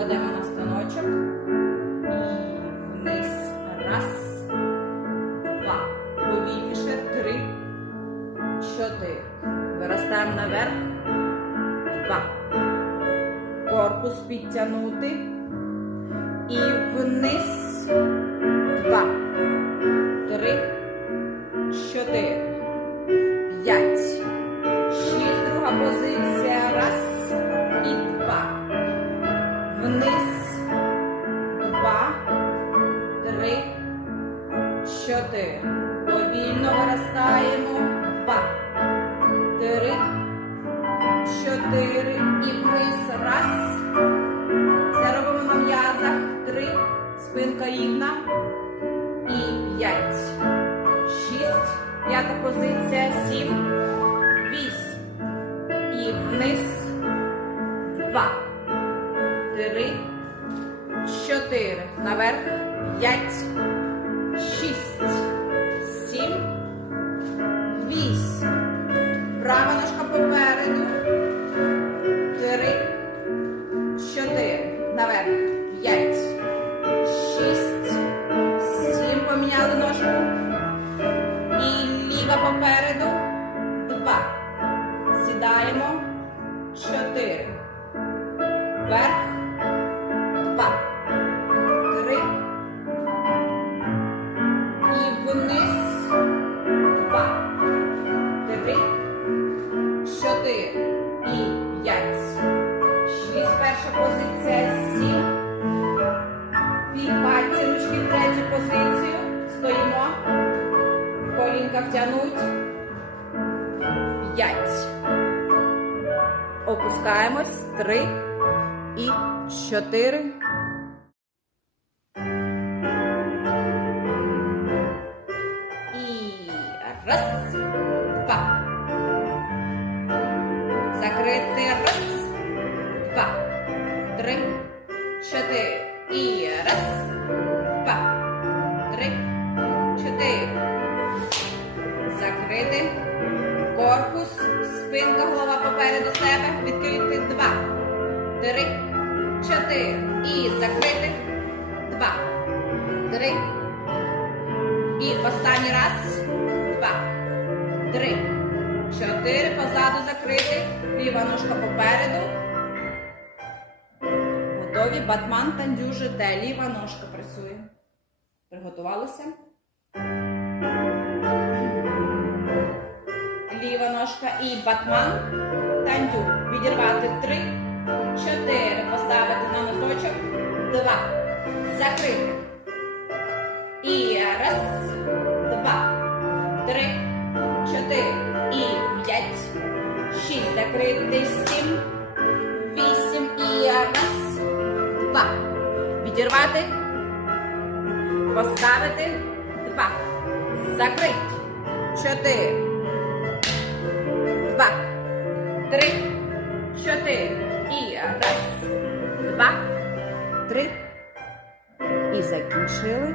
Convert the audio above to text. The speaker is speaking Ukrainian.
Кладемо на станочок. І вниз. Раз. Два. Повільніше. Три. Чотири. Виростаємо наверх. Два. Корпус підтягнути. І вниз. Два. Три. Чотири. Три. Чотири. Повільно виростаємо. Два. Три. Чотири. І вниз. Раз. Це робимо на м'язах. Три. Спинка рівна. І п'ять. Шість. П'ята позиція. Сім. Вісім. І вниз. Два. Три. Чотири. Наверх. П'ять. Шість. Сім. Вісім. Права ножка попереду. Втягнуть. П'ять. Опускаємось. Три і чотири. І раз, два. Закрити. Раз, два, три, чотири. І раз, Закрити. Два, три. І останній раз. Два, три, чотири. Позаду закрити. Ліва ножка попереду. Готові. Батман тандюжите. Ліва ножка працює. Приготувалися. Ліва ножка і батман. Тандю. Відірвати три, чотири. Два. Закрити. І раз, два, три, чотири. І п'ять. Шість. Закрити. Сім. Вісім. І раз, два. Відірвати. Поставити. Два. Закрити. Чотири. Два. Закінчили.